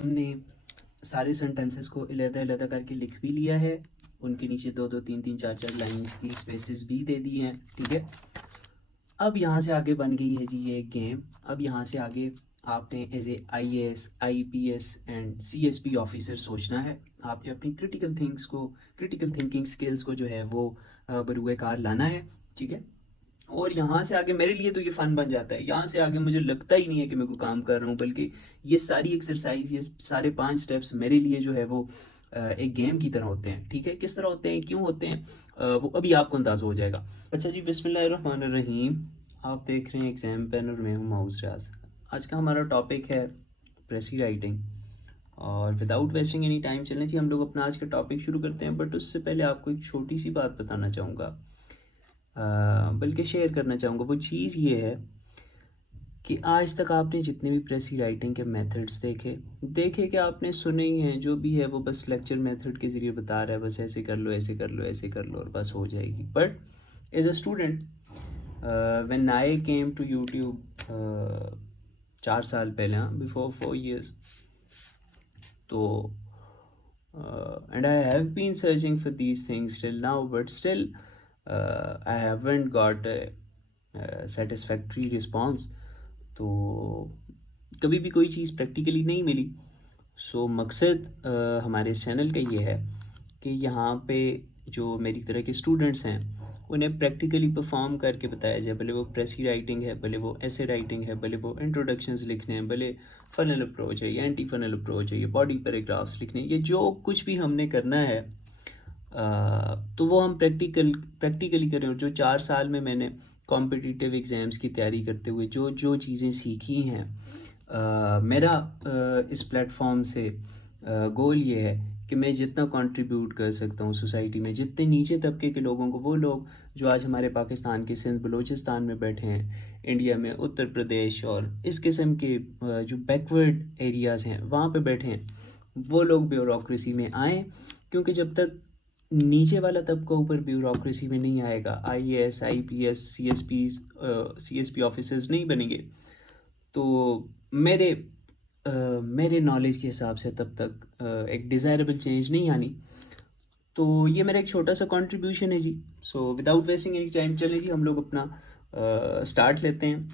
हमने सारे सेंटेंसेस को अलग-अलग करके लिख भी लिया है। उनके नीचे 2-2 3-3 4-4 लाइन्स की स्पेसेस भी दे दी हैं, ठीक है। अब यहाँ से आगे बन गई है जी ये गेम। अब यहाँ से आगे आपने as a IAS, IPS and CSP officer सोचना है। आपने अपनी क्रिटिकल थिंकिंग स्किल्स को जो है वो बरूए कार लाना है, ठीक है। और यहाँ से आगे मेरे लिए तो ये फन बन जाता है। यहाँ से आगे मुझे लगता ही नहीं है कि मैं कोई काम कर रहा हूँ, बल्कि ये सारी एक्सरसाइज, ये सारे 5 स्टेप्स मेरे लिए जो है वो एक गेम की तरह होते हैं, ठीक है। किस तरह होते हैं, क्यों होते हैं, वो अभी आपको अंदाजा हो जाएगा। अच्छा जी, बिस्मिल्लाहिर्रहमानिर्रहीम। आप देख रहे हैं एग्जाम पैन और मैं हूँ माउस राज। आज का हमारा टॉपिक है प्रेसी राइटिंग। और विदाउट वेस्टिंग एनी टाइम चलें जी, हम लोग अपना आज का टॉपिक शुरू करते हैं। बट उससे पहले आपको एक छोटी सी बात बताना चाहूँगा, बल्कि शेयर करना चाहूँगा। वो चीज़ ये है कि आज तक आपने जितने भी प्रेसी राइटिंग के मेथड्स देखे कि आपने सुने ही हैं, जो भी है वो बस लेक्चर मेथड के ज़रिए बता रहा है, बस ऐसे कर लो, ऐसे कर लो, ऐसे कर लो और बस हो जाएगी। But as a student, when I came to YouTube 4 साल पहले, हाँ, बिफोर 4 years, तो and I have been searching for these things till now, but still I haven't got a satisfactory response. तो कभी भी कोई चीज़ प्रैक्टिकली नहीं मिली। सो मकसद हमारे इस चैनल का ये है कि यहाँ पे जो मेरी तरह के स्टूडेंट्स हैं उन्हें प्रैक्टिकली परफॉर्म करके बताया जाए। भले वो प्रेसी राइटिंग है, भले वो ऐसे राइटिंग है, भले वो इंट्रोडक्शंस लिखने हैं, भले फनल अप्रोच है या एंटी फनल अप्रोच है, या बॉडी पैराग्राफ्स लिखने हैं, ये जो कुछ भी हमने करना है तो वो हम प्रैक्टिकली करें। और जो 4 साल में मैंने कॉम्पिटिटिव एग्ज़ाम्स की तैयारी करते हुए जो जो चीज़ें सीखी हैं, मेरा इस प्लेटफॉर्म से गोल ये है कि मैं जितना कंट्रीब्यूट कर सकता हूँ सोसाइटी में, जितने नीचे तबके के लोगों को, वो लोग जो आज हमारे पाकिस्तान के सिंध बलूचिस्तान में बैठे हैं, इंडिया में उत्तर प्रदेश और इस किस्म के जो बैकवर्ड एरियाज़ हैं वहाँ पे बैठे हैं, वो लोग ब्यूरोक्रेसी में आएँ। क्योंकि जब तक नीचे वाला तबका ऊपर ब्यूरोक्रेसी में नहीं आएगा, आईएएस, आईपीएस, सीएसपी ऑफिसर्स नहीं बनेंगे, तो मेरे मेरे नॉलेज के हिसाब से तब तक एक डिज़ायरेबल चेंज नहीं आनी। तो ये मेरा एक छोटा सा कंट्रीब्यूशन है जी। So without wasting any time चलें जी, हम लोग अपना स्टार्ट लेते हैं।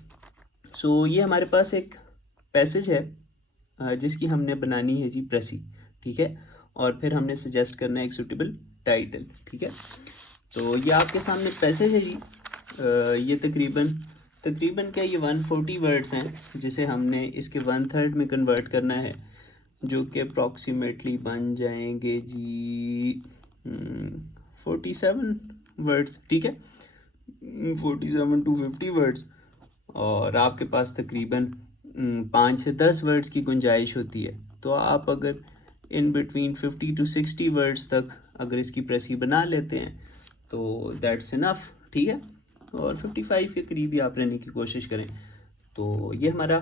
सो ये हमारे पास एक पैसेज है जिसकी हमने बनानी है जी प्रेसी, ठीक है। और फिर हमने सजेस्ट करना है एक सूटेबल टाइटल, ठीक है। तो ये आपके सामने पैसेज है जी। ये तकरीबन क्या, ये 140 वर्ड्स हैं जिसे हमने इसके 1/3 में कन्वर्ट करना है, जो कि अप्रॉक्सीमेटली बन जाएंगे जी 47 वर्ड्स, ठीक है। 47 to 50 वर्ड्स। और आपके पास तकरीबन 5 से 10 वर्ड्स की गुंजाइश होती है। तो आप अगर इन बिटवीन 50 to 60 वर्ड्स तक अगर इसकी प्रेसी बना लेते हैं तो दैट्स इनफ, ठीक है। और 55 के करीब ही आप रहने की कोशिश करें। तो ये हमारा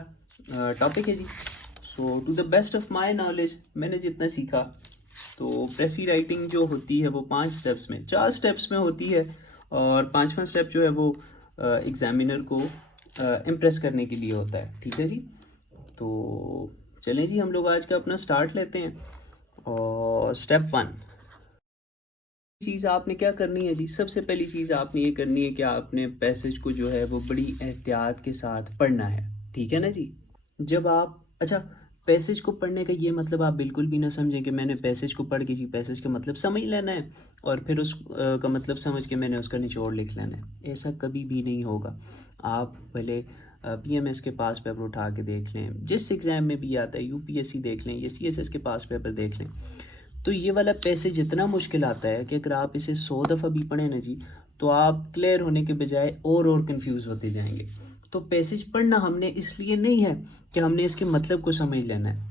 टॉपिक है जी। So to the best of my knowledge, मैंने जितना सीखा, तो प्रेसी राइटिंग जो होती है वो 4 स्टेप्स में होती है। और 5वां स्टेप जो है वो एग्जामिनर को इम्प्रेस करने के लिए होता है, ठीक है जी। तो चलें जी, हम लोग आज का अपना स्टार्ट लेते हैं। और स्टेप 1, चीज़ आपने क्या करनी है जी, सबसे पहली चीज़ आपने ये करनी है कि आपने पैसेज को जो है वो बड़ी एहतियात के साथ पढ़ना है, ठीक है ना जी। जब आप, अच्छा, पैसेज को पढ़ने का ये मतलब आप बिल्कुल भी ना समझें कि मैंने पैसेज को पढ़ के जी पैसेज का मतलब समझ लेना है और फिर उस का मतलब समझ के मैंने उसका निचोड़ लिख लेना है। ऐसा कभी भी नहीं होगा। आप पहले पीएमएस के पास पेपर उठा के देख लें, जिस एग्ज़ाम में भी आता है, यूपीएससी देख लें या सीएसएस के पास पेपर देख लें, तो ये वाला पैसेज इतना मुश्किल आता है कि अगर आप इसे 100 दफ़ा भी पढ़ें ना जी, तो आप क्लियर होने के बजाय और कंफ्यूज होते जाएंगे। तो पैसेज पढ़ना हमने इसलिए नहीं है कि हमने इसके मतलब को समझ लेना है।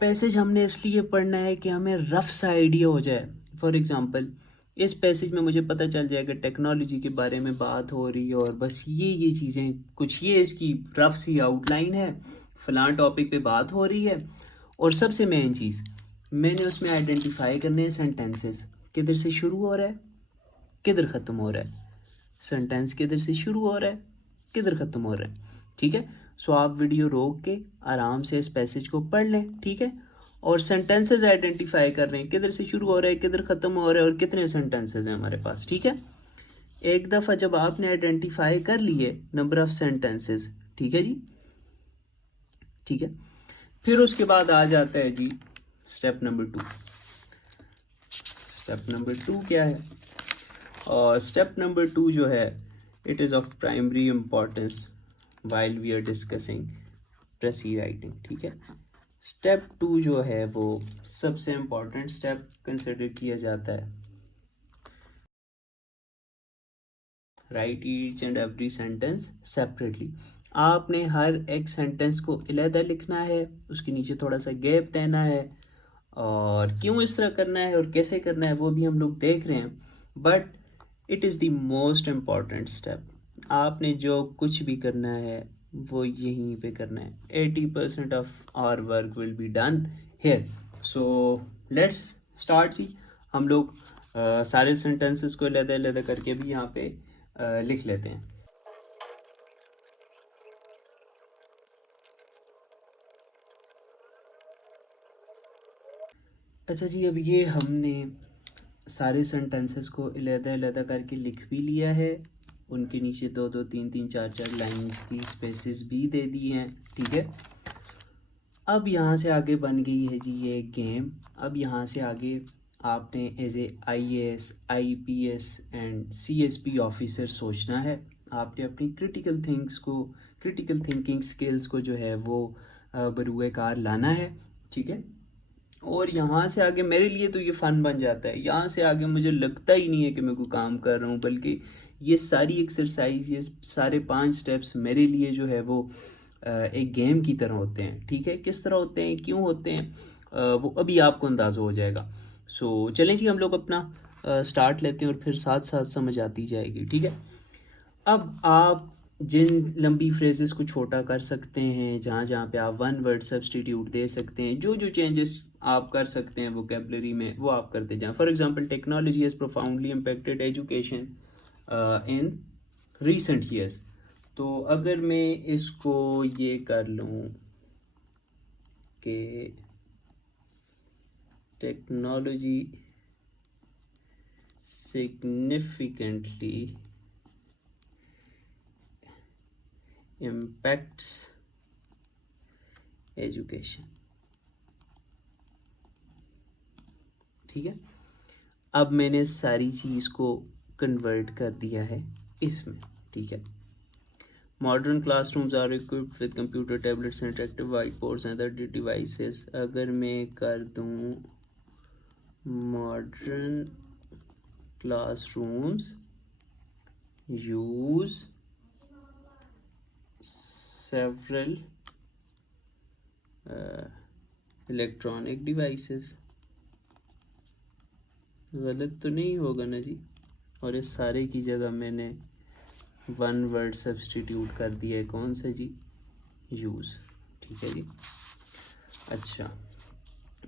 पैसेज हमने इसलिए पढ़ना है कि हमें रफ सा आइडिया हो जाए। फॉर एग्ज़ाम्पल, इस पैसेज में मुझे पता चल जाएगा टेक्नोलॉजी के बारे में बात हो रही है और बस ये चीज़ें कुछ, ये इसकी रफ सी आउटलाइन है, फलां टॉपिक पे बात हो रही है। और सबसे मेन चीज़, मैंने उसमें आइडेंटिफाई करने हैं सेंटेंसेस, किधर से शुरू हो रहा है, किधर ख़त्म हो रहा है, सेंटेंस किधर से शुरू हो रहा है, किधर ख़त्म हो रहा है, ठीक है। सो आप वीडियो रोक के आराम से इस पैसेज को पढ़ लें, ठीक है। और सेंटेंसेस आइडेंटिफाई कर रहे हैं, किधर से शुरू हो रहा है, किधर ख़त्म हो रहा है और कितने सेंटेंसेस हैं हमारे पास, ठीक है। एक दफ़ा जब आपने आइडेंटिफाई कर लिए नंबर ऑफ सेंटेंसेस, ठीक है जी, ठीक है, फिर उसके बाद आ जाता है जी स्टेप नंबर 2। स्टेप नंबर 2 क्या है? और स्टेप नंबर 2 जो है, it is of primary importance while we are discussing precis writing, ठीक है। स्टेप 2 जो है वो सबसे इम्पोर्टेंट स्टेप कंसिडर किया जाता है। Right each and every sentence separately. आपने हर एक सेंटेंस को अलहदा लिखना है, उसके नीचे थोड़ा सा गैप देना है, और क्यों इस तरह करना है और कैसे करना है वो भी हम लोग देख रहे हैं, but it is the most important step. आपने जो कुछ भी करना है वो यहीं पे करना है। 80% of our work will be done here. So let's start. See हम लोग सारे सेंटेंसेस को अलहदा अलहदा करके भी यहाँ पे लिख लेते हैं। अच्छा जी, अब ये हमने सारे सेंटेंसेस को अलहदा अलहदा करके लिख भी लिया है, उनके नीचे 2-2, 3-3, 4-4 लाइंस की स्पेसेस भी दे दी हैं, ठीक है। अब यहाँ से आगे बन गई है जी ये गेम। अब यहाँ से आगे आपने as a IAS, IPS and CSP officer सोचना है। आपने अपनी क्रिटिकल थिंकिंग स्किल्स को जो है वो बरूए कार लाना है, ठीक है। और यहाँ से आगे मेरे लिए तो ये फ़न बन जाता है। यहाँ से आगे मुझे लगता ही नहीं है कि मैं कोई काम कर रहा हूँ, बल्कि ये सारी एक्सरसाइज, ये सारे 5 स्टेप्स मेरे लिए जो है वो एक गेम की तरह होते हैं, ठीक है। किस तरह होते हैं, क्यों होते हैं, वो अभी आपको अंदाज़ा हो जाएगा। सो चलें जी, हम लोग अपना स्टार्ट लेते हैं और फिर साथ साथ समझ आती जाएगी, ठीक है। अब आप जिन लंबी फ्रेजेस को छोटा कर सकते हैं, जहाँ जहाँ पे आप 1 वर्ड सब्स्टिट्यूट दे सकते हैं, जो जो चेंजेस आप कर सकते हैं वोकेबलरी में, वो आप करते जाएं। For example, technology has profoundly impacted education in recent years. तो अगर मैं इसको ये कर लूँ कि टेक्नोलॉजी सिग्निफिकेंटली impacts एजुकेशन, ठीक है। अब मैंने सारी चीज़ को कन्वर्ट कर दिया है इसमें, ठीक है। Modern classrooms are equipped with computer, tablets, interactive white boards and other devices. अगर मैं कर दूं modern classrooms use several electronic devices, गलत तो नहीं होगा ना जी। और इस सारे की जगह मैंने 1 वर्ड सब्स्टिट्यूट कर दिया है, कौन सा जी, यूज़, ठीक है जी। अच्छा,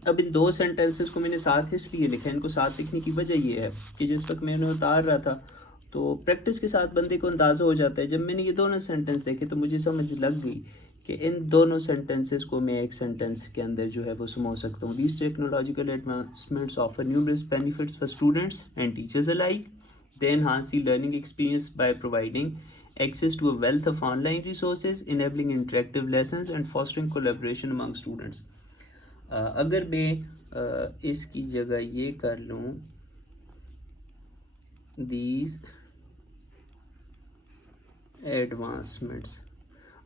अब इन 2 सेंटेंसेस को मैंने साथ इसलिए लिखा है, इनको साथ लिखने की वजह ये है कि जिस वक्त मैंने उतार रहा था तो प्रैक्टिस के साथ बंदे को अंदाज़ा हो जाता है। जब मैंने ये दोनों सेंटेंस देखे तो मुझे समझ लग गई कि इन दोनों सेंटेंसेस को मैं एक सेंटेंस के अंदर जो है वो समझ सकता हूँ। These technological advancements offer numerous benefits for students and teachers alike. They enhance the learning experience by providing access to a wealth of online resources, enabling interactive lessons and fostering collaboration among students. अगर मैं इसकी जगह ये कर लूँ, these advancements.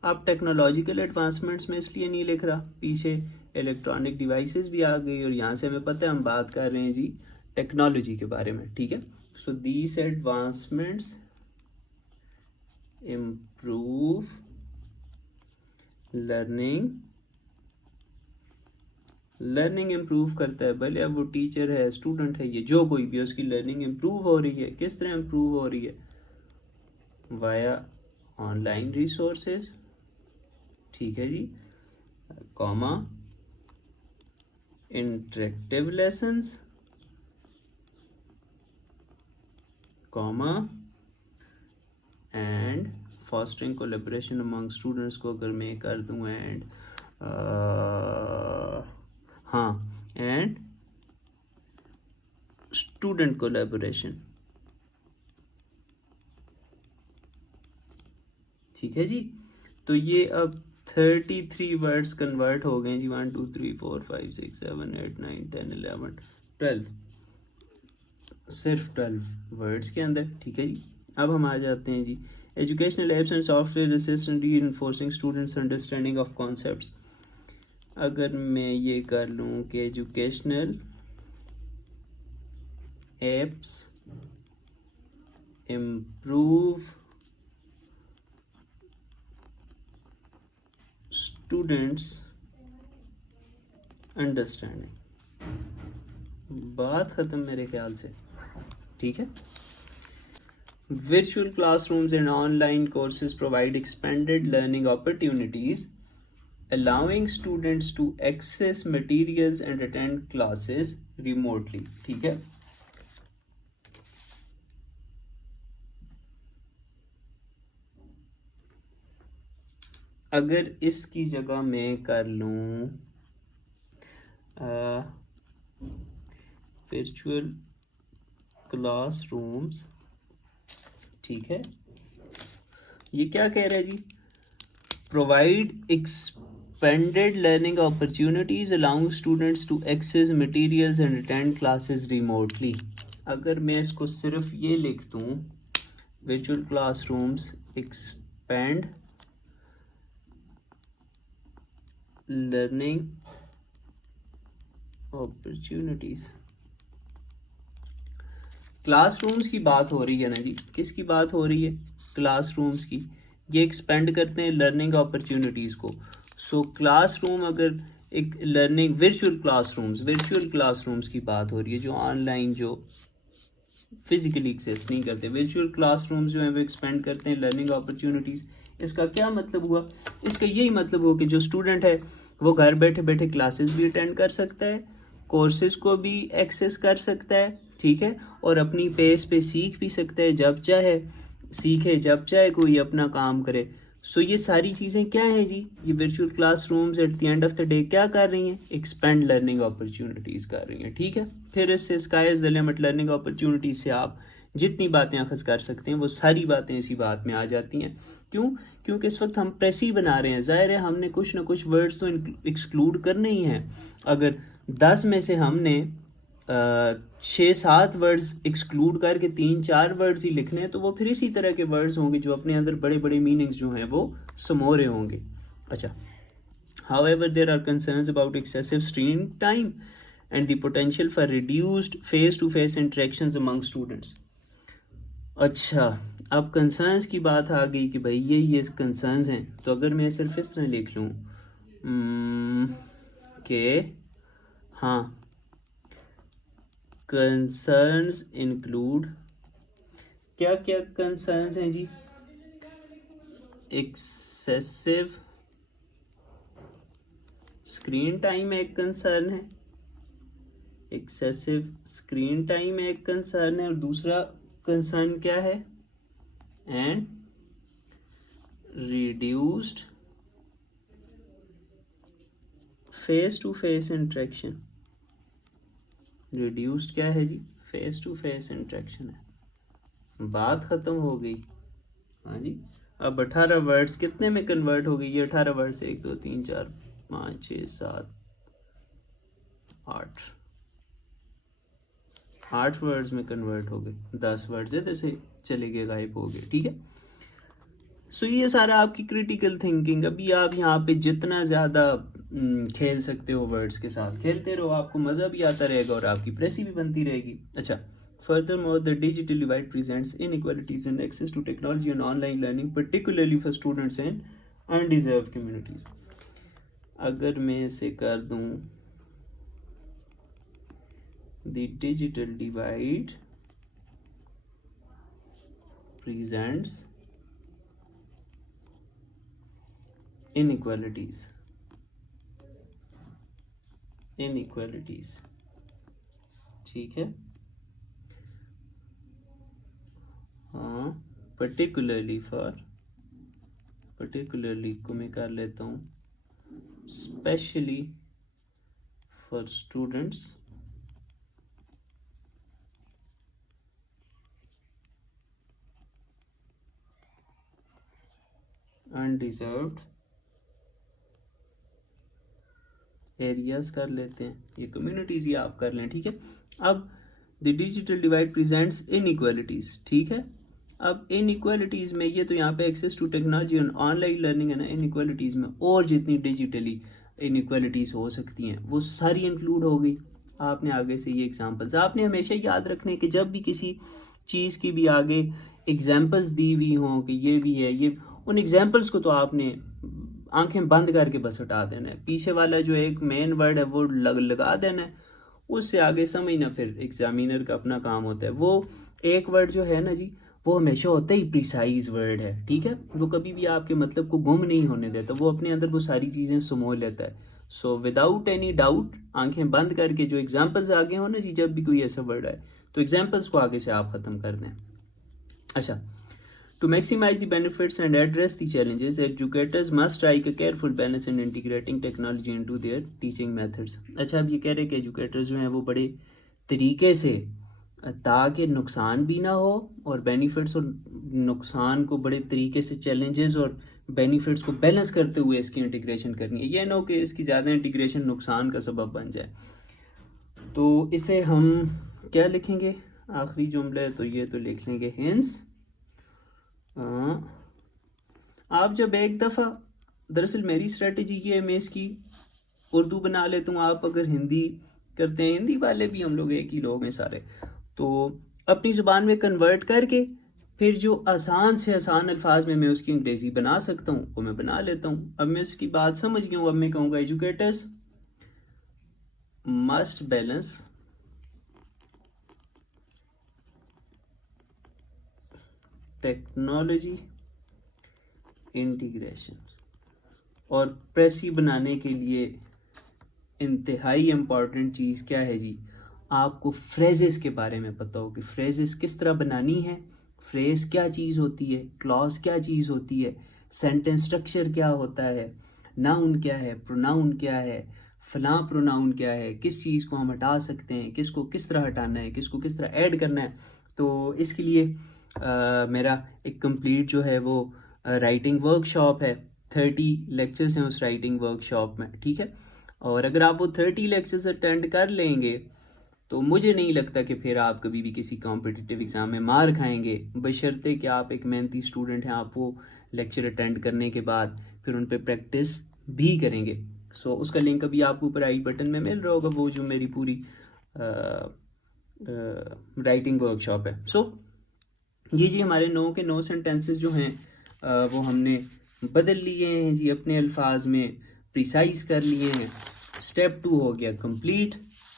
अब technological advancements में इसलिए नहीं लिख रहा, पीछे इलेक्ट्रॉनिक डिवाइसेस भी आ गई और यहाँ से हमें पता है हम बात कर रहे हैं जी टेक्नोलॉजी के बारे में, ठीक है। So these advancements improve learning improve करता है, भले अब वो टीचर है, स्टूडेंट है, ये जो कोई भी, उसकी लर्निंग इम्प्रूव हो रही है। किस तरह इम्प्रूव हो रही है? वाया ऑनलाइन रिसोर्सेज, ठीक है जी, comma interactive lessons, comma and fostering collaboration among students को अगर मैं कर दूं एंड हाँ एंड स्टूडेंट कोलेबोरेशन, ठीक है जी। तो ये अब 33 वर्ड्स कन्वर्ट हो गए जी, 1 2 3 4 5 6 7 8 9 10 11 12, सिर्फ 12 वर्ड्स के अंदर, ठीक है जी। अब हम आ जाते हैं जी educational apps and software assistant reinforcing students understanding of concepts. अगर मैं ये कर लूँ कि educational apps improve students understanding, बात खत्म मेरे ख्याल से, ठीक है। Virtual classrooms and online courses provide expanded learning opportunities, allowing students to access materials and attend classes remotely, ठीक है। अगर इसकी जगह मैं कर लूँ virtual classrooms, ठीक है, ये क्या कह रहा है जी, provide expanded learning opportunities allowing students to access materials and attend classes remotely. अगर मैं इसको सिर्फ ये लिख दूं, virtual classrooms expand learning opportunities, classrooms की बात हो रही है ना जी, किसकी बात हो रही है, क्लासरूम्स की। ये एक्सपेंड करते हैं लर्निंग अपॉर्चुनिटीज़ को। सो क्लासरूम अगर एक लर्निंग, वर्चुअल क्लासरूम्स की बात हो रही है जो ऑनलाइन, जो फिजिकली एक्सेस नहीं करते, वर्चुअल क्लासरूम्स जो है वो एक्सपेंड करते हैं लर्निंग अपॉर्चुनिटीज़। इसका क्या मतलब हुआ, इसका यही मतलब हुआ कि जो स्टूडेंट है वो घर बैठे बैठे क्लासेस भी अटेंड कर सकता है, कोर्सेज को भी एक्सेस कर सकता है, ठीक है, और अपनी पेस पे सीख भी सकता है, जब चाहे सीखे, जब चाहे कोई अपना काम करे। सो ये सारी चीज़ें क्या हैं जी, ये virtual classrooms at the end of the day क्या कर रही हैं, एक्सपेंड लर्निंग अपॉर्चुनिटीज़ कर रही हैं, ठीक है। फिर इससे sky is the limit learning opportunities से आप जितनी बातें अखज़ कर सकते हैं वो सारी बातें इसी बात में आ जाती हैं। क्यों, क्योंकि इस वक्त हम प्रेसी बना रहे हैं, ज़ाहिर है हमने कुछ ना कुछ वर्ड्स तो एक्सक्लूड करने ही हैं। अगर 10 में से हमने 6-7 वर्ड्स एक्सक्लूड करके 3-4 वर्ड्स ही लिखने हैं, तो वो फिर इसी तरह के वर्ड्स होंगे जो अपने अंदर बड़े बड़े मीनिंग्स जो हैं वो समो रहे होंगे। अच्छा, however there are concerns about excessive screen time and the potential for reduced face-to-face interactions among students। अच्छा, अब कंसर्न्स की बात आ गई कि भाई ये कंसर्न्स हैं, तो अगर मैं सिर्फ इस तरह लिख लूँ कि हाँ, कंसर्न्स इंक्लूड, क्या क्या कंसर्न्स हैं जी, एक्सेसिव स्क्रीन टाइम एक कंसर्न है, एक्सेसिव स्क्रीन टाइम एक कंसर्न है, और दूसरा कंसर्न क्या है, and reduced face to face interaction. Reduced क्या है जी, फेस टू फेस इंटरेक्शन है, बात खत्म हो गई। हाँ जी, अब 18 वर्ड्स कितने में कन्वर्ट हो गई, ये 18 वर्ड्स 1 2 3 4 5 6 7 8 वर्ड्स में कन्वर्ट हो गए, 10 वर्ड्स इधर से चले गए, गायब हो गए, ठीक है। सो ये सारा आपकी क्रिटिकल थिंकिंग, अभी आप यहाँ पे जितना ज़्यादा खेल सकते हो वर्ड्स के साथ खेलते रहो, आपको मज़ा भी आता रहेगा और आपकी प्रेसी भी बनती रहेगी। अच्छा, furthermore the digital divide presents inequalities in access to technology and online learning, particularly for students in undeserved communities। अगर मैं इसे कर दूं, the digital divide presents inequalities, ठीक है, हाँ, particularly for particularly को मैं कर लेता हूँ specially for students undeserved areas कर लेते हैं, ये कम्युनिटीज ही आप कर लें, ठीक है। अब the digital divide presents inequalities, ठीक है। अब इनइक्वालिटीज में ये तो यहाँ पे एक्सेस टू टेक्नोलॉजी और ऑनलाइन लर्निंग है ना, इनइक्वालिटीज में और जितनी डिजिटली इनइक्वालिटीज हो सकती हैं वो सारी इंक्लूड हो गई। आपने आगे से ये एग्जांपल्स आपने हमेशा याद रखने कि जब भी किसी चीज़ की भी आगे एग्जांपल्स दी हुई हों कि ये भी है, ये उन एग्जांपल्स को तो आपने आंखें बंद करके बस हटा देना है, पीछे वाला जो एक मेन वर्ड है वो लगा देना है, उससे आगे समझना फिर एग्जामिनर का अपना काम होता है। वो एक वर्ड जो है ना जी, वो हमेशा होता ही प्रिसाइज वर्ड है, ठीक है। वो कभी भी आपके मतलब को गुम नहीं होने देता, वो अपने अंदर वो सारी चीज़ें समो लेता है। सो विदाउट एनी डाउट आंखें बंद करके जो एग्जाम्पल्स आगे हो ना जी, जब भी कोई ऐसा वर्ड आए तो एग्जाम्पल्स को आगे से आप ख़त्म कर दें। अच्छा, to maximize the benefits and address the challenges, educators must strike a careful balance in integrating technology into their teaching methods. अच्छा, अब ये कह रहे हैं कि एजुकेटर्स जो हैं वो बड़े तरीके से, ताकि नुकसान भी ना हो और बेनिफिट्स और नुकसान को बड़े तरीके से, चैलेंजेस और बेनिफिट्स को बैलेंस करते हुए इसकी इंटीग्रेशन करनी है। ये ना हो कि इसकी ज़्यादा इंटीग्रेशन नुकसान का सबब बन जाए। तो इसे हम क्या लिखेंगे, आखिरी जुमला तो ये तो लिख लेंगे हिंस। आप जब एक दफ़ा, दरअसल मेरी स्ट्रेटजी ये है, मैं इसकी उर्दू बना लेता हूँ, आप अगर हिंदी करते हैं, हिंदी वाले भी हम लोग एक ही लोग हैं सारे, तो अपनी ज़ुबान में कन्वर्ट करके फिर जो आसान से आसान अल्फाज में मैं उसकी अंग्रेज़ी बना सकता हूँ वो मैं बना लेता हूँ। अब मैं उसकी बात समझ गया हूँ, अब मैं कहूँगा educators must balance technology integration, और प्रेसी बनाने के लिए इंतहाई इम्पॉर्टेंट चीज़ क्या है जी, आपको फ्रेजेस के बारे में पता हो कि फ्रेजेस किस तरह बनानी है, फ्रेज क्या चीज़ होती है, क्लॉज क्या चीज़ होती है, सेंटेंस स्ट्रक्चर क्या होता है, नाउन क्या है, प्रोनाउन क्या है, फलां प्रोनाउन क्या है, किस चीज़ को हम हटा सकते हैं, किसको किस तरह हटाना है, किसको किस तरह ऐड करना है। तो इसके लिए मेरा एक कंप्लीट जो है वो राइटिंग वर्कशॉप है, 30 लेक्चर्स हैं उस राइटिंग वर्कशॉप में, ठीक है। और अगर आप वो 30 लेक्चर्स अटेंड कर लेंगे तो मुझे नहीं लगता कि फिर आप कभी भी किसी कॉम्पिटिटिव एग्ज़ाम में मार खाएंगे, बशर्ते कि आप एक मेहनती स्टूडेंट हैं, आप वो लेक्चर अटेंड करने के बाद फिर उन पर प्रैक्टिस भी करेंगे। सो उसका लिंक अभी आपको ऊपर आई बटन में मिल रहा होगा, वो जो मेरी पूरी राइटिंग वर्कशॉप है। सो ये जी हमारे 9 के 9 सेंटेंसेस जो हैं वो हमने बदल लिए हैं जी, अपने अल्फाज में प्रिसाइज कर लिए हैं। स्टेप 2 हो गया कंप्लीट।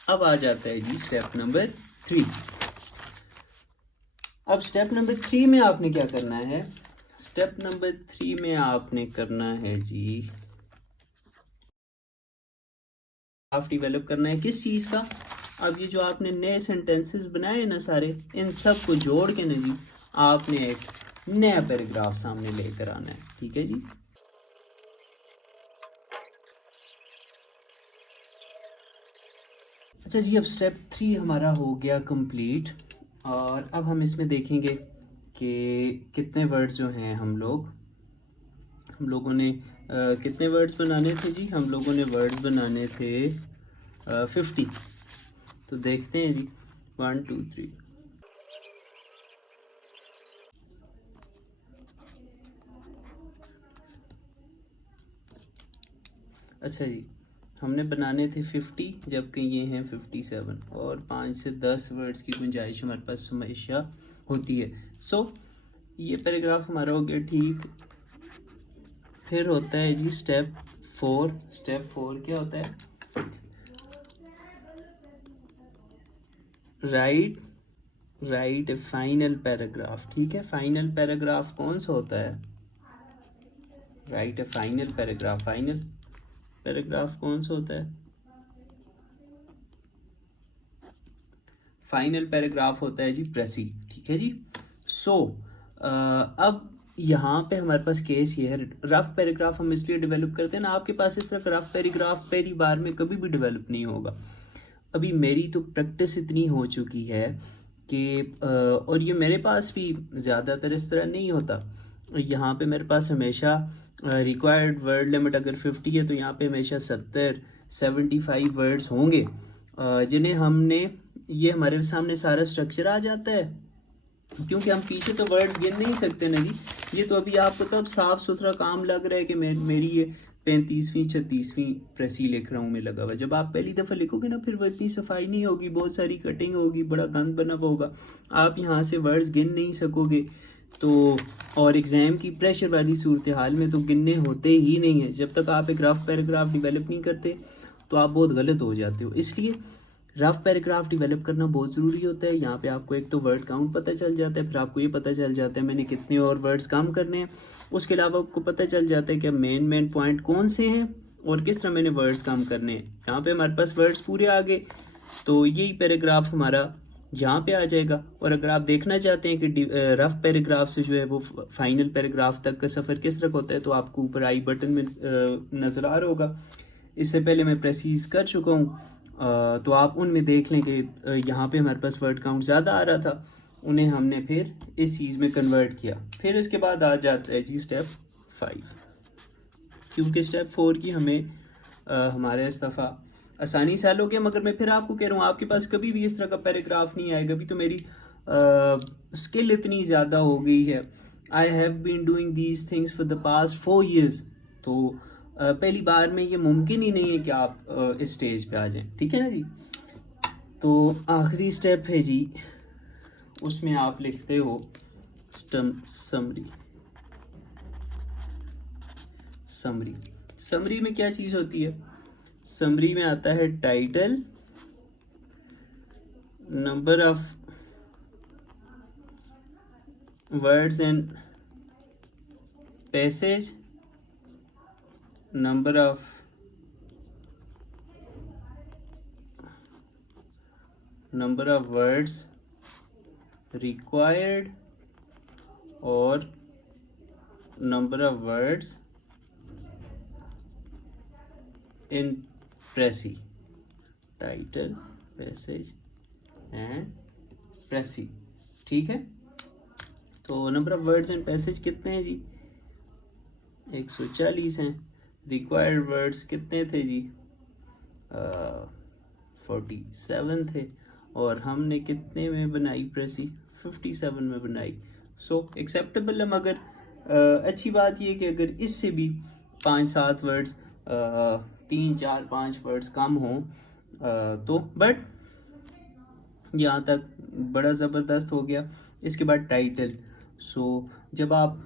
अब आ जाता है जी स्टेप नंबर 3। अब स्टेप नंबर 3 में आपने क्या करना है, स्टेप नंबर 3 में आपने करना है जी ग्राफ डेवलप करना है। किस चीज़ का, अब ये जो आपने नए सेंटेंसेस बनाए ना सारे, इन सब को जोड़ के ना जी आपने एक नया पैराग्राफ सामने लेकर आना है, ठीक है जी। अच्छा जी, अब स्टेप 3 हमारा हो गया कंप्लीट, और अब हम इसमें देखेंगे कि कितने वर्ड्स जो हैं हम लोगों ने कितने वर्ड्स बनाने थे जी, हम लोगों ने वर्ड्स बनाने थे 50। तो देखते हैं जी 1 2 3। अच्छा जी, हमने बनाने थे 50 जबकि ये हैं 57, और 5 से 10 वर्ड्स की गुंजाइश हमारे पास हमेशा होती है। सो ये पैराग्राफ हमारा हो गया ठीक। फिर होता है जी स्टेप 4। स्टेप 4 क्या होता है, राइट ए फाइनल पैराग्राफ, ठीक है। फाइनल पैराग्राफ कौन सा होता है, right A final paragraph, final paragraph कौन सा होता है, फाइनल पैराग्राफ होता है जी प्रेसी, ठीक है जी। सो अब यहाँ पे हमारे पास केस ये है, रफ पैराग्राफ हम इसलिए डेवलप करते हैं ना, आपके पास इस तरह रफ पैराग्राफ पहली बार में कभी भी डेवलप नहीं होगा। अभी मेरी तो प्रैक्टिस इतनी हो चुकी है कि और ये मेरे पास भी ज़्यादातर इस तरह नहीं होता। यहाँ पे मेरे पास हमेशा रिक्वायर्ड वर्ड लिमिट अगर 50 है तो यहाँ पे हमेशा 70-75 वर्ड्स होंगे, जिन्हें हमने, ये हमारे सामने सारा स्ट्रक्चर आ जाता है, क्योंकि हम पीछे तो वर्ड्स गिन नहीं सकते ना जी। ये तो अभी आपको तब साफ सुथरा काम लग रहा है कि मेरी ये 35वीं 36वीं प्रेसी लिख रहा हूँ मैं लगा हुआ। जब आप पहली दफ़ा लिखोगे ना, फिर वो इतनी सफाई नहीं होगी, बहुत सारी कटिंग होगी, बड़ा गंद बना हुआ होगा, आप यहाँ से वर्ड्स गिन नहीं सकोगे। तो और एग्ज़ाम की प्रेशर वाली सूरत हाल में तो गिनने होते ही नहीं है। जब तक आप एक रफ पैराग्राफ डिवेलप नहीं करते तो आप बहुत गलत हो जाते हो। इसलिए रफ पैराग्राफ डेवलप करना बहुत ज़रूरी होता है। यहाँ पे आपको एक तो वर्ड काउंट पता चल जाता है, फिर आपको ये पता चल जाता है मैंने कितने और वर्ड्स काम करने हैं। उसके अलावा आपको पता चल जाता है कि मेन पॉइंट कौन से हैं और किस तरह मैंने वर्ड्स काम करने हैं। यहाँ पे हमारे पास वर्ड्स पूरे आ गए, तो यही पैराग्राफ हमारा यहाँ पे आ जाएगा। और अगर आप देखना चाहते हैं कि रफ पैराग्राफ से जो है वो फाइनल पैराग्राफ तक का सफ़र किस तरह होता है, तो आपको ऊपर आई बटन में नज़र आ रहा होगा। इससे पहले मैं प्रेसिज कर चुका हूँ, तो आप उनमें देख लें कि यहाँ पे हमारे पास वर्ड काउंट ज़्यादा आ रहा था, उन्हें हमने फिर इस चीज़ में कन्वर्ट किया। फिर इसके बाद आ जाता है जी स्टेप 5, क्योंकि स्टेप 4 की हमें हमारे इस दफ़ा आसानी से हल हो गया। मगर मैं फिर आपको कह रहा हूँ, आपके पास कभी भी इस तरह का पैराग्राफ नहीं आएगा। अभी तो मेरी स्किल इतनी ज़्यादा हो गई है, I have been doing these things for the past 4 years, तो पहली बार में ये मुमकिन ही नहीं है कि आप इस स्टेज पे आ जाएं, ठीक है ना जी। तो आखिरी स्टेप है जी, उसमें आप लिखते हो समरी। समरी में क्या चीज़ होती है? समरी में आता है title, number of words and passage, number of words required और number of words in précis, title, passage and précis, ठीक है। तो number of words and passage कितने हैं जी? 140 हैं। रिक्वायर्ड वर्ड्स कितने थे जी? 47 थे। और हमने कितने में बनाई प्रेसी? 57 में बनाई। सो एक्सेप्टेबल है। मगर अच्छी बात ये कि अगर इससे भी 5-7 वर्ड्स 3-4-5 वर्ड्स कम हों तो, बट यहाँ तक बड़ा ज़बरदस्त हो गया। इसके बाद टाइटल। सो जब आप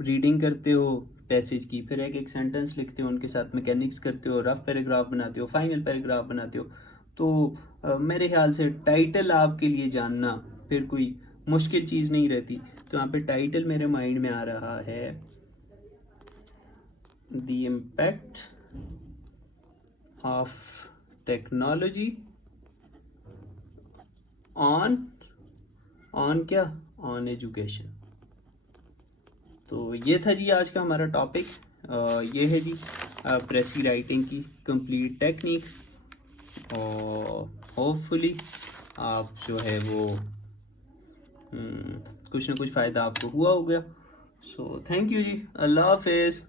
रीडिंग करते हो पैसेज की, फिर एक सेंटेंस लिखते हो, उनके साथ मैकेनिक्स करते हो, रफ पैराग्राफ बनाते हो, फाइनल पैराग्राफ बनाते हो, तो मेरे ख्याल से टाइटल आपके लिए जानना फिर कोई मुश्किल चीज़ नहीं रहती। तो यहाँ पे टाइटल मेरे माइंड में आ रहा है, the impact of technology on क्या? On education. तो ये था जी आज का हमारा टॉपिक। ये है जी प्रेसी राइटिंग की कंप्लीट टेक्निक, और होपफुली आप जो है वो कुछ ना कुछ फ़ायदा आपको हुआ होगा। सो थैंक यू जी, अल्लाह हाफिज़।